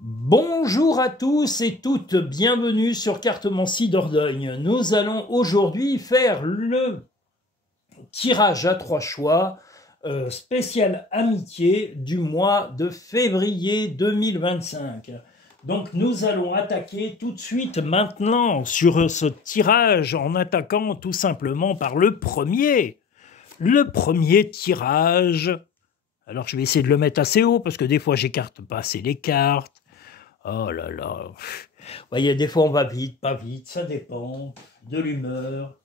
Bonjour à tous et toutes, bienvenue sur Cartomancie Dordogne. Nous allons aujourd'hui faire le tirage à 3 choix spécial amitié du mois de février 2025. Donc nous allons attaquer tout de suite maintenant sur ce tirage en attaquant tout simplement par le premier tirage. Alors je vais essayer de le mettre assez haut parce que des fois j'écarte pas assez les cartes. Oh là là. Vous voyez, des fois on va vite, pas vite, ça dépend de l'humeur.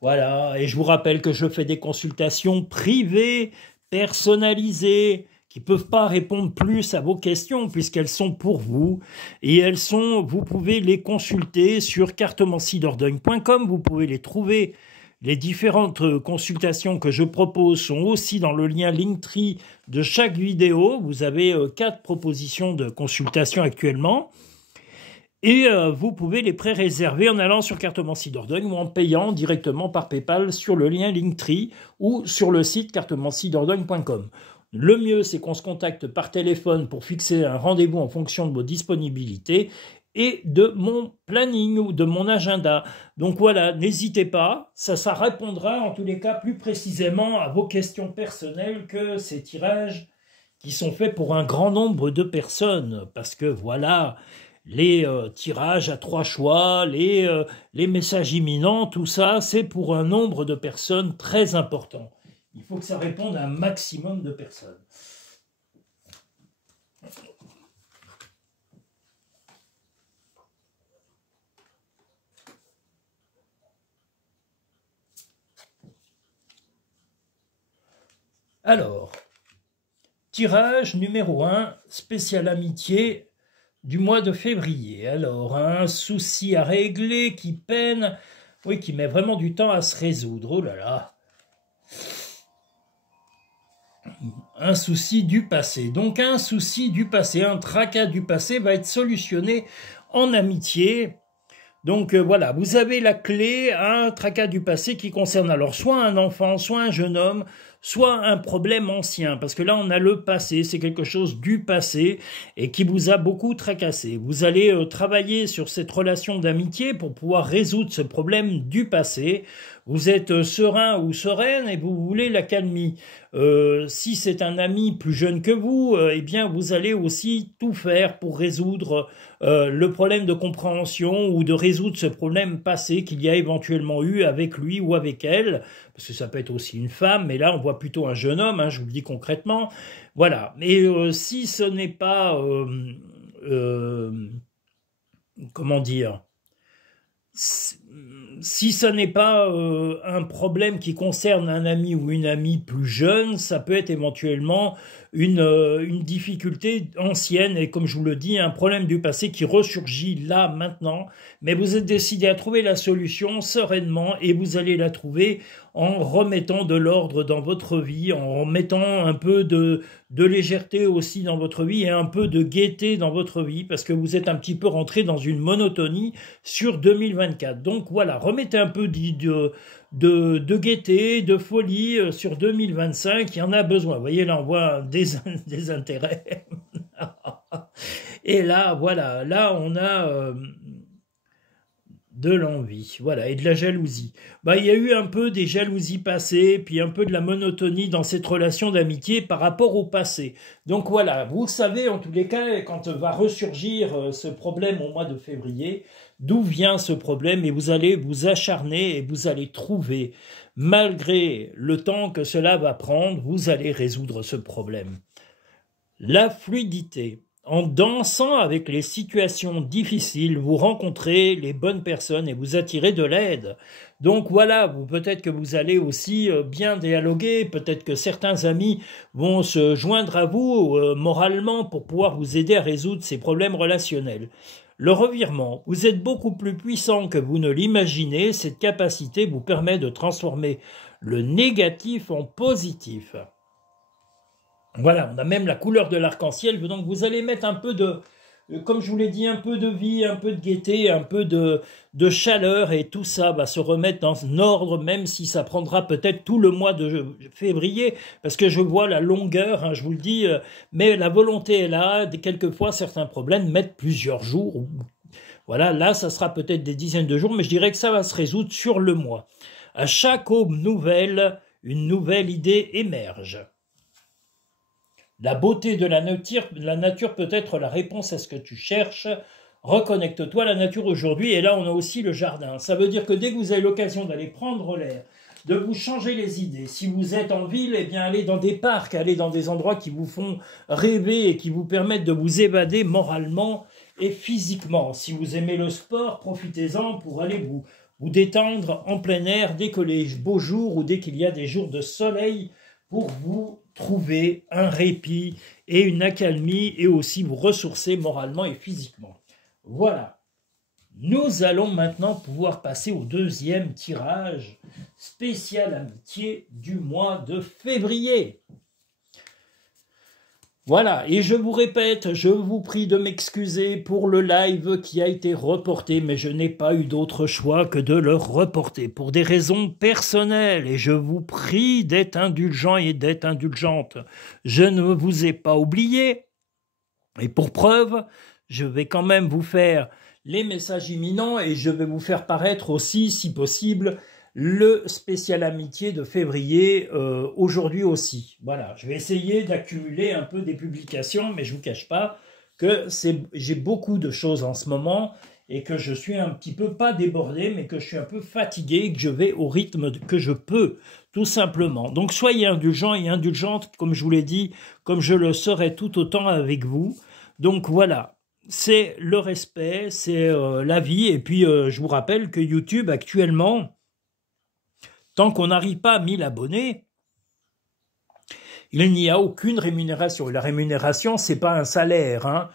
Voilà, et je vous rappelle que je fais des consultations privées, personnalisées, qui ne peuvent pas répondre plus à vos questions puisqu'elles sont pour vous. Et vous pouvez les consulter sur cartomanciedordogne.com, vous pouvez les trouver. Les différentes consultations que je propose sont aussi dans le lien Linktree de chaque vidéo. Vous avez 4 propositions de consultation actuellement. Et vous pouvez les pré-réserver en allant sur Cartomancie Dordogne ou en payant directement par PayPal sur le lien Linktree ou sur le site cartomanciedordogne.com. Le mieux, c'est qu'on se contacte par téléphone pour fixer un rendez-vous en fonction de vos disponibilités et de mon planning ou de mon agenda. Donc voilà, n'hésitez pas, ça répondra en tous les cas plus précisément à vos questions personnelles que ces tirages qui sont faits pour un grand nombre de personnes. Parce que voilà, les tirages à 3 choix, les messages imminents, tout ça, c'est pour un nombre de personnes très important. Il faut que ça réponde à un maximum de personnes. Alors, tirage numéro 1, spécial amitié du mois de février. Alors, un souci à régler qui peine, oui, qui met vraiment du temps à se résoudre. Oh là là. Un souci du passé. Donc, un souci du passé, un tracas du passé va être solutionné en amitié. Donc voilà, vous avez la clé à un tracas du passé qui concerne alors soit un enfant, soit un jeune homme, soit un problème ancien, parce que là on a le passé, c'est quelque chose du passé et qui vous a beaucoup tracassé. Vous allez travailler sur cette relation d'amitié pour pouvoir résoudre ce problème du passé. Vous êtes serein ou sereine et vous voulez l'accalmie. Si c'est un ami plus jeune que vous, eh bien vous allez aussi tout faire pour résoudre le problème de compréhension ou de résoudre ce problème passé qu'il y a éventuellement eu avec lui ou avec elle, parce que ça peut être aussi une femme, mais là on voit plutôt un jeune homme, hein, je vous le dis concrètement. Voilà, mais si ce n'est pas, comment dire, si ce n'est pas un problème qui concerne un ami ou une amie plus jeune, ça peut être éventuellement une difficulté ancienne et comme je vous le dis, un problème du passé qui ressurgit là, maintenant. Mais vous êtes décidé à trouver la solution sereinement et vous allez la trouver en remettant de l'ordre dans votre vie, en mettant un peu de légèreté aussi dans votre vie et un peu de gaieté dans votre vie parce que vous êtes un petit peu rentré dans une monotonie sur 2024. Donc voilà, remettez un peu de gaieté, de folie sur 2025, il y en a besoin. Vous voyez, là on voit des intérêts. Et là, voilà, là on a de l'envie, voilà, et de la jalousie. Bah, il y a eu un peu des jalousies passées, puis un peu de la monotonie dans cette relation d'amitié par rapport au passé. Donc voilà, vous savez en tous les cas, quand va ressurgir ce problème au mois de février, d'où vient ce problème, et vous allez vous acharner et vous allez trouver, malgré le temps que cela va prendre, vous allez résoudre ce problème. La fluidité. En dansant avec les situations difficiles, vous rencontrez les bonnes personnes et vous attirez de l'aide. Donc voilà, peut-être que vous allez aussi bien dialoguer, peut-être que certains amis vont se joindre à vous moralement pour pouvoir vous aider à résoudre ces problèmes relationnels. Le revirement, vous êtes beaucoup plus puissant que vous ne l'imaginez, cette capacité vous permet de transformer le négatif en positif. Voilà, on a même la couleur de l'arc-en-ciel, donc vous allez mettre un peu comme je vous l'ai dit, un peu de vie, un peu de gaieté, un peu de chaleur, et tout ça va se remettre dans un ordre, même si ça prendra peut-être tout le mois de février, parce que je vois la longueur, hein, je vous le dis, mais la volonté est là. Quelquefois, certains problèmes mettent plusieurs jours. Voilà, là, ça sera peut-être des dizaines de jours, mais je dirais que ça va se résoudre sur le mois. À chaque aube nouvelle, une nouvelle idée émerge. La beauté de la nature peut être la réponse à ce que tu cherches. Reconnecte-toi à la nature aujourd'hui. Et là, on a aussi le jardin. Ça veut dire que dès que vous avez l'occasion d'aller prendre l'air, de vous changer les idées, si vous êtes en ville, eh bien, allez dans des parcs, allez dans des endroits qui vous font rêver et qui vous permettent de vous évader moralement et physiquement. Si vous aimez le sport, profitez-en pour aller vous détendre en plein air dès que les beaux jours ou dès qu'il y a des jours de soleil pour vous trouver un répit et une accalmie et aussi vous ressourcer moralement et physiquement. Voilà. Nous allons maintenant pouvoir passer au deuxième tirage spécial amitié du mois de février. Voilà, et je vous répète, je vous prie de m'excuser pour le live qui a été reporté, mais je n'ai pas eu d'autre choix que de le reporter pour des raisons personnelles, et je vous prie d'être indulgent et d'être indulgente. Je ne vous ai pas oublié, et pour preuve, je vais quand même vous faire les messages imminents, et je vais vous faire paraître aussi, si possible, le spécial amitié de février aujourd'hui aussi. Voilà, je vais essayer d'accumuler un peu des publications, mais je ne vous cache pas que j'ai beaucoup de choses en ce moment et que je suis un petit peu, pas débordé, mais que je suis un peu fatigué et que je vais au rythme que je peux, tout simplement. Donc soyez indulgents et indulgentes, comme je vous l'ai dit, comme je le serai tout autant avec vous. Donc voilà. C'est le respect, c'est la vie. Et puis, je vous rappelle que YouTube, actuellement, tant qu'on n'arrive pas à 1000 abonnés, il n'y a aucune rémunération. Et la rémunération, ce n'est pas un salaire. Hein.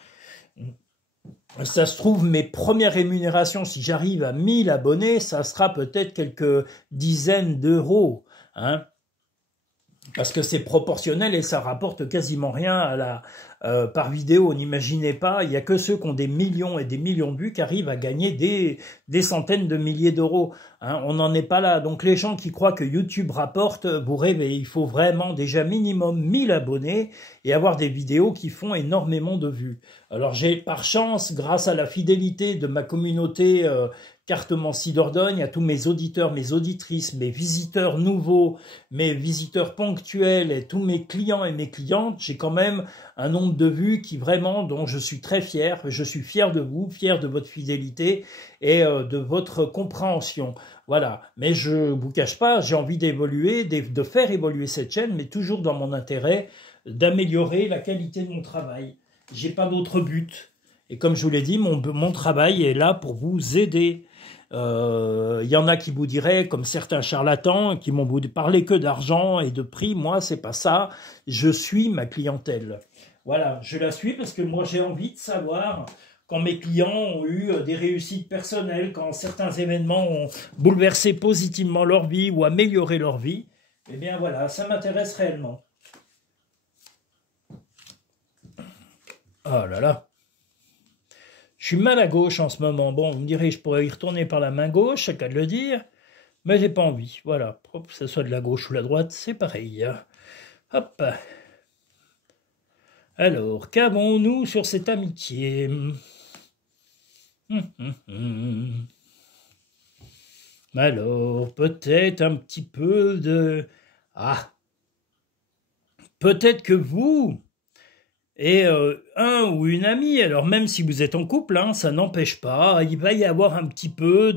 Ça se trouve, mes premières rémunérations, si j'arrive à 1000 abonnés, ça sera peut-être quelques dizaines d'euros. Hein. Parce que c'est proportionnel et ça rapporte quasiment rien à par vidéo. N'imaginez pas, il n'y a que ceux qui ont des millions et des millions de vues qui arrivent à gagner des centaines de milliers d'euros. Hein, on n'en est pas là. Donc les gens qui croient que YouTube rapporte, vous rêvez. Il faut vraiment déjà minimum 1000 abonnés et avoir des vidéos qui font énormément de vues. Alors j'ai par chance, grâce à la fidélité de ma communauté Cartomancie Dordogne, à tous mes auditeurs, mes auditrices, mes visiteurs nouveaux, mes visiteurs ponctuels et tous mes clients et mes clientes, j'ai quand même un nombre de vues qui vraiment, dont je suis très fier. Je suis fier de vous, fier de votre fidélité et de votre compréhension. Voilà. Mais je vous cache pas, j'ai envie d'évoluer, de faire évoluer cette chaîne, mais toujours dans mon intérêt d'améliorer la qualité de mon travail. J'ai pas d'autre but. Et comme je vous l'ai dit, mon travail est là pour vous aider. Il y en a qui vous diraient, comme certains charlatans, qui m'ont parlé que d'argent et de prix. Moi, c'est pas ça. Je suis ma clientèle. Voilà, je la suis parce que moi, j'ai envie de savoir quand mes clients ont eu des réussites personnelles, quand certains événements ont bouleversé positivement leur vie ou amélioré leur vie. Eh bien voilà, ça m'intéresse réellement. Oh là là. Je suis mal à gauche en ce moment. Bon, vous me direz, je pourrais y retourner par la main gauche, c'est qu'à de le dire, mais j'ai pas envie. Voilà, que ce soit de la gauche ou la droite, c'est pareil. Hop. Alors, qu'avons-nous sur cette amitié? Alors, peut-être un petit peu de... Ah, peut-être que vous... Et un ou une amie, alors même si vous êtes en couple, hein, ça n'empêche pas, il va y avoir un petit peu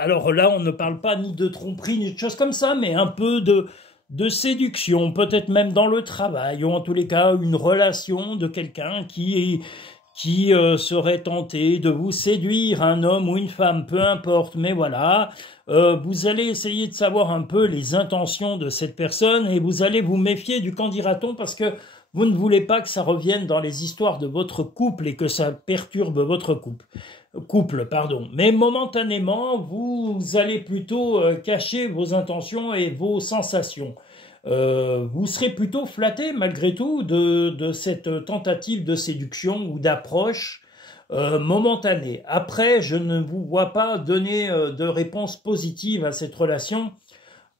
alors là on ne parle pas ni de tromperie ni de choses comme ça, mais un peu de séduction, peut-être même dans le travail, ou en tous les cas une relation de quelqu'un qui serait tenté de vous séduire, un homme ou une femme, peu importe, mais voilà, vous allez essayer de savoir un peu les intentions de cette personne et vous allez vous méfier du qu'en dira-t-on parce que vous ne voulez pas que ça revienne dans les histoires de votre couple et que ça perturbe votre couple. Mais momentanément, vous allez plutôt cacher vos intentions et vos sensations. vous serez plutôt flatté malgré tout de cette tentative de séduction ou d'approche momentanée. Après, je ne vous vois pas donner de réponse positive à cette relation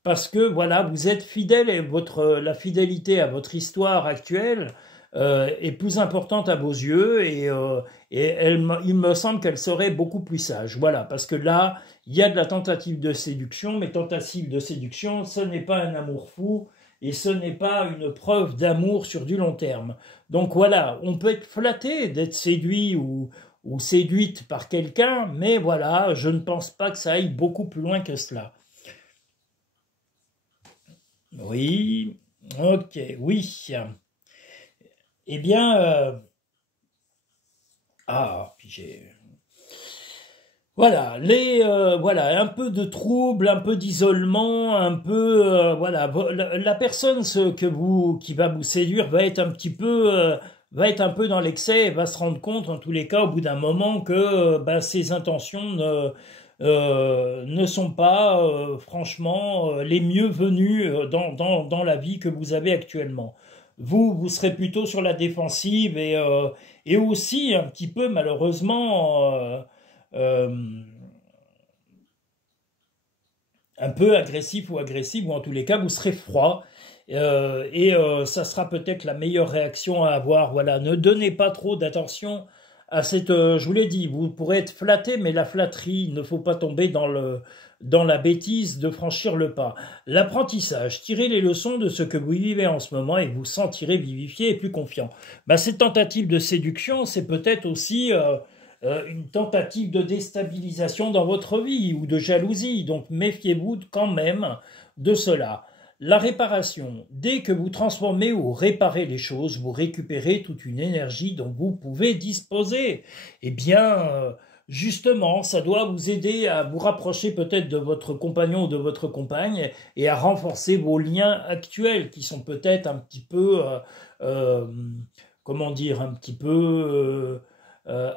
parce que voilà, vous êtes fidèle et la fidélité à votre histoire actuelle est plus importante à vos yeux et il me semble qu'elle serait beaucoup plus sage. Voilà, parce que là, il y a de la tentative de séduction, mais tentative de séduction, ce n'est pas un amour fou et ce n'est pas une preuve d'amour sur du long terme. Donc voilà, on peut être flatté d'être séduit ou séduite par quelqu'un, mais voilà, je ne pense pas que ça aille beaucoup plus loin que cela. Oui, ok, oui. Eh bien, puis j'ai... Voilà, voilà, un peu de trouble, un peu d'isolement, un peu, voilà, la personne qui va vous séduire va être un peu dans l'excès et va se rendre compte, en tous les cas, au bout d'un moment, que ses intentions ne sont pas, franchement, les mieux venues dans la vie que vous avez actuellement. Vous serez plutôt sur la défensive et aussi un petit peu, malheureusement, euh, un peu agressif ou agressive, ou en tous les cas, vous serez froid. Ça sera peut-être la meilleure réaction à avoir. Voilà, ne donnez pas trop d'attention à cette... je vous l'ai dit, vous pourrez être flatté, mais la flatterie, il ne faut pas tomber dans la bêtise de franchir le pas. L'apprentissage, tirez les leçons de ce que vous vivez en ce moment et vous sentirez vivifié et plus confiant. Cette tentative de séduction, c'est peut-être aussi... une tentative de déstabilisation dans votre vie ou de jalousie. Donc méfiez-vous quand même de cela. La réparation. Dès que vous transformez ou réparez les choses, vous récupérez toute une énergie dont vous pouvez disposer. Eh bien, justement, ça doit vous aider à vous rapprocher peut-être de votre compagnon ou de votre compagne et à renforcer vos liens actuels qui sont peut-être un petit peu, comment dire, un petit peu...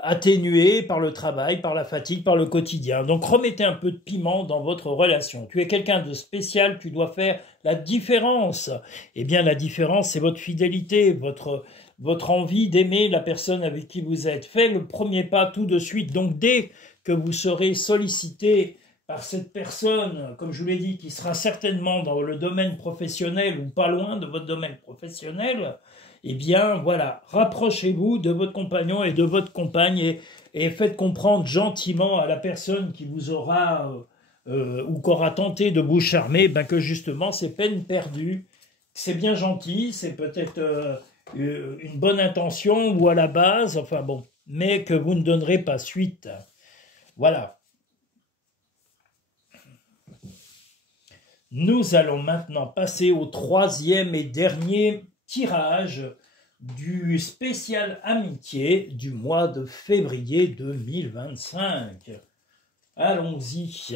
atténué par le travail, par la fatigue, par le quotidien. Donc remettez un peu de piment dans votre relation. Tu es quelqu'un de spécial, tu dois faire la différence. Eh bien la différence, c'est votre fidélité, votre envie d'aimer la personne avec qui vous êtes. Faites le premier pas tout de suite. Donc dès que vous serez sollicité par cette personne, comme je vous l'ai dit, qui sera certainement dans le domaine professionnel ou pas loin de votre domaine professionnel, eh bien, voilà, rapprochez-vous de votre compagnon et de votre compagne et faites comprendre gentiment à la personne qui vous aura ou qui aura tenté de vous charmer que justement, c'est peine perdue, c'est bien gentil, c'est peut-être une bonne intention ou à la base, enfin bon, mais que vous ne donnerez pas suite. Voilà. Nous allons maintenant passer au troisième et dernier tirage du spécial amitié du mois de février 2025. Allons-y.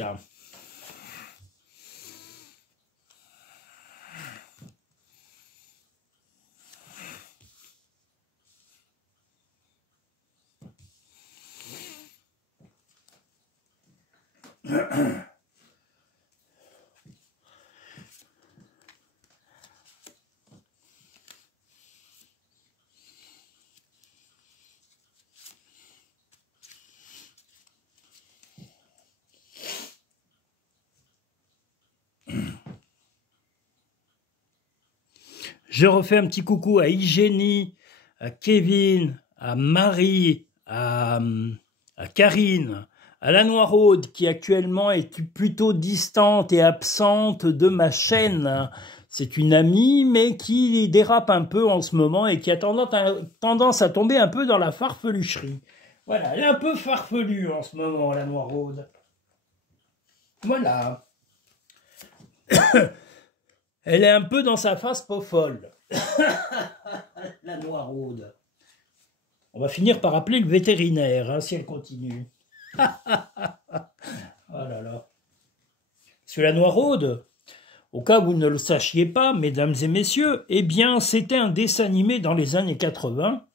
Je refais un petit coucou à Igénie, à Kevin, à Marie, à Karine, à la Noiraude qui actuellement est plutôt distante et absente de ma chaîne. C'est une amie mais qui dérape un peu en ce moment et qui a tendance à tomber un peu dans la farfelucherie. Voilà, elle est un peu farfelue en ce moment, la Noiraude. Voilà. Elle est un peu dans sa face pas folle. La Noiraude. On va finir par appeler le vétérinaire, si elle continue. Oh là là. Parce que la Noiraude, au cas où vous ne le sachiez pas, mesdames et messieurs, eh bien, c'était un dessin animé dans les années 80.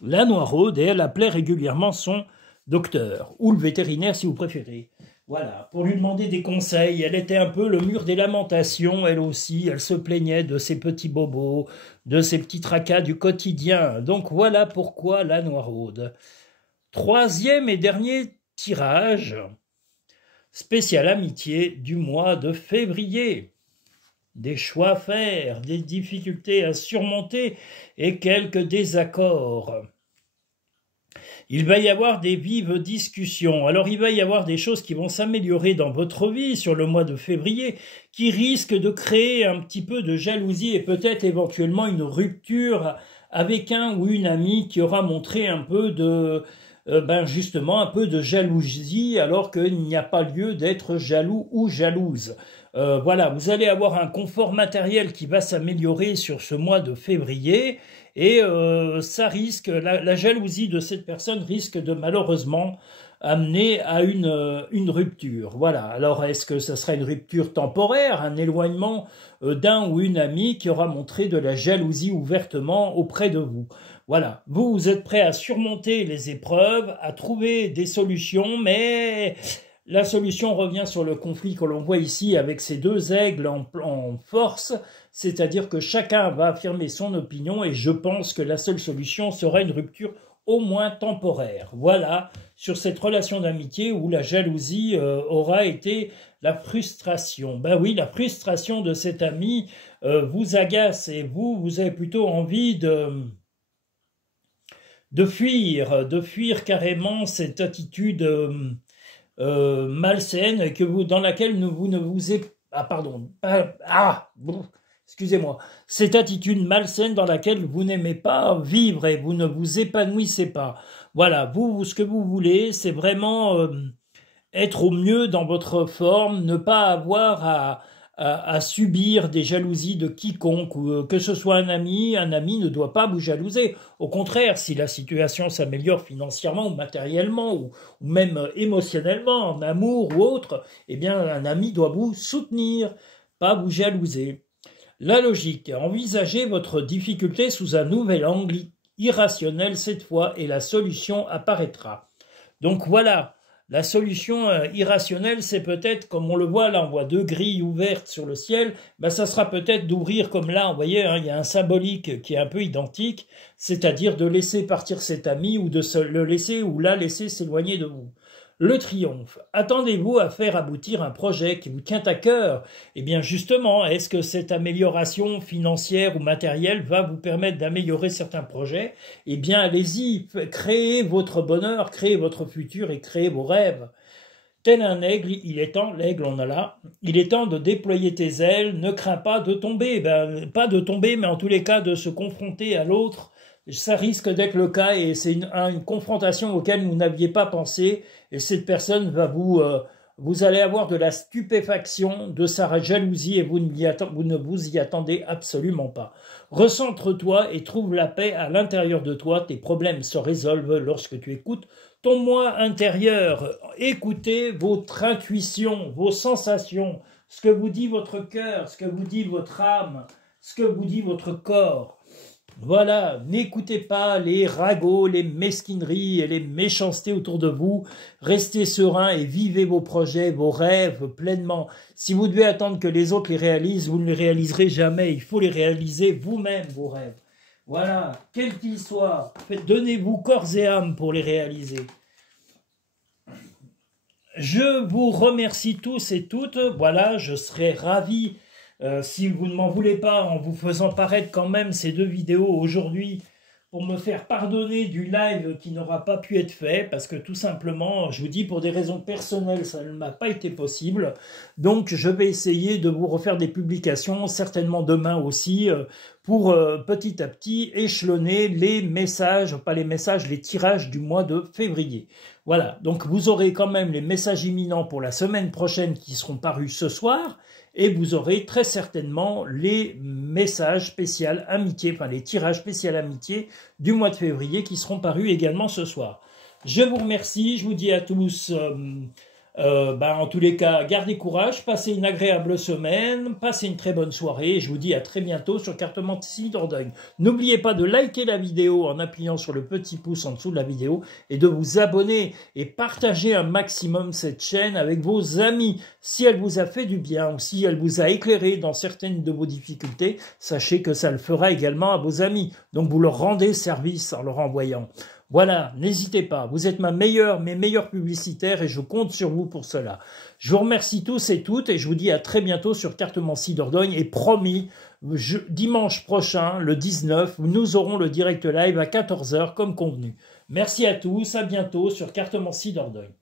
La Noiraude, et elle appelait régulièrement son docteur, ou le vétérinaire si vous préférez. Voilà, pour lui demander des conseils. Elle était un peu le mur des lamentations, elle aussi. Elle se plaignait de ses petits bobos, de ses petits tracas du quotidien. Donc voilà pourquoi la Noiraude. Troisième et dernier tirage, spécial amitié du mois de février. Des choix à faire, des difficultés à surmonter et quelques désaccords. Il va y avoir des vives discussions. Alors il va y avoir des choses qui vont s'améliorer dans votre vie sur le mois de février, qui risquent de créer un petit peu de jalousie et peut-être éventuellement une rupture avec un ou une amie qui aura montré un peu de... justement un peu de jalousie alors qu'il n'y a pas lieu d'être jaloux ou jalouse. Voilà, vous allez avoir un confort matériel qui va s'améliorer sur ce mois de février et ça risque, la jalousie de cette personne risque de malheureusement amener à une rupture. Voilà, alors est-ce que ça sera une rupture temporaire, un éloignement d'un ou une amie qui aura montré de la jalousie ouvertement auprès de vous? Voilà, vous êtes prêt à surmonter les épreuves, à trouver des solutions, mais la solution revient sur le conflit que l'on voit ici avec ces deux aigles en force, c'est-à-dire que chacun va affirmer son opinion et je pense que la seule solution sera une rupture au moins temporaire. Voilà, sur cette relation d'amitié où la jalousie aura été la frustration. Ben oui, la frustration de cet ami vous agace et vous avez plutôt envie de fuir carrément cette attitude malsaine que vous, dans laquelle vous ne vous êtes... Ah, pardon. Excusez-moi. Cette attitude malsaine dans laquelle vous n'aimez pas vivre et vous ne vous épanouissez pas. Voilà, vous ce que vous voulez, c'est vraiment être au mieux dans votre forme, ne pas avoir à subir des jalousies de quiconque, ou que ce soit un ami ne doit pas vous jalouser. Au contraire, si la situation s'améliore financièrement ou matériellement, ou même émotionnellement, en amour ou autre, eh bien un ami doit vous soutenir, pas vous jalouser. La logique, envisagez votre difficulté sous un nouvel angle irrationnel cette fois et la solution apparaîtra. Donc voilà. La solution irrationnelle, c'est peut-être, comme on le voit là, on voit deux grilles ouvertes sur le ciel, ça sera peut-être d'ouvrir comme là, vous voyez, il y a un symbolique qui est un peu identique, c'est-à-dire de laisser partir cet ami ou de le laisser ou la laisser s'éloigner de vous. Le triomphe. Attendez-vous à faire aboutir un projet qui vous tient à cœur? Eh bien justement, est-ce que cette amélioration financière ou matérielle va vous permettre d'améliorer certains projets? Eh bien allez-y, créez votre bonheur, créez votre futur et créez vos rêves. Tel un aigle, il est temps, l'aigle on a là, il est temps de déployer tes ailes, ne crains pas de tomber, pas de tomber, mais en tous les cas de se confronter à l'autre. Ça risque d'être le cas et c'est une confrontation auquel vous n'aviez pas pensé et cette personne va vous allez avoir de la stupéfaction, de sa jalousie et vous ne vous y attendez absolument pas. Recentre-toi et trouve la paix à l'intérieur de toi. Tes problèmes se résolvent lorsque tu écoutes ton moi intérieur. Écoutez votre intuition, vos sensations, ce que vous dit votre cœur, ce que vous dit votre âme, ce que vous dit votre corps. Voilà, n'écoutez pas les ragots, les mesquineries et les méchancetés autour de vous. Restez serein et vivez vos projets, vos rêves pleinement. Si vous devez attendre que les autres les réalisent, vous ne les réaliserez jamais. Il faut les réaliser vous-même, vos rêves. Voilà, quels qu'ils soient, donnez-vous corps et âme pour les réaliser. Je vous remercie tous et toutes. Voilà, je serai ravi. Si vous ne m'en voulez pas en vous faisant paraître quand même ces deux vidéos aujourd'hui pour me faire pardonner du live qui n'aura pas pu être fait parce que tout simplement, je vous dis pour des raisons personnelles, ça ne m'a pas été possible. Donc je vais essayer de vous refaire des publications, certainement demain aussi, pour petit à petit échelonner les messages, pas les messages, les tirages du mois de février. Voilà, donc vous aurez quand même les messages imminents pour la semaine prochaine qui seront parus ce soir. Et vous aurez très certainement les messages spéciaux amitié, enfin les tirages spéciaux amitié du mois de février qui seront parus également ce soir. Je vous remercie, je vous dis à tous En tous les cas, gardez courage, passez une agréable semaine, passez une très bonne soirée et je vous dis à très bientôt sur Cartomancie Dordogne. N'oubliez pas de liker la vidéo en appuyant sur le petit pouce en dessous de la vidéo et de vous abonner et partager un maximum cette chaîne avec vos amis. Si elle vous a fait du bien ou si elle vous a éclairé dans certaines de vos difficultés, sachez que ça le fera également à vos amis. Donc vous leur rendez service en leur envoyant. Voilà, n'hésitez pas, vous êtes mes meilleurs publicitaires et je compte sur vous pour cela. Je vous remercie tous et toutes et je vous dis à très bientôt sur Cartomancie Dordogne et promis, dimanche prochain, le 19, nous aurons le direct live à 14 h comme convenu. Merci à tous, à bientôt sur Cartomancie Dordogne.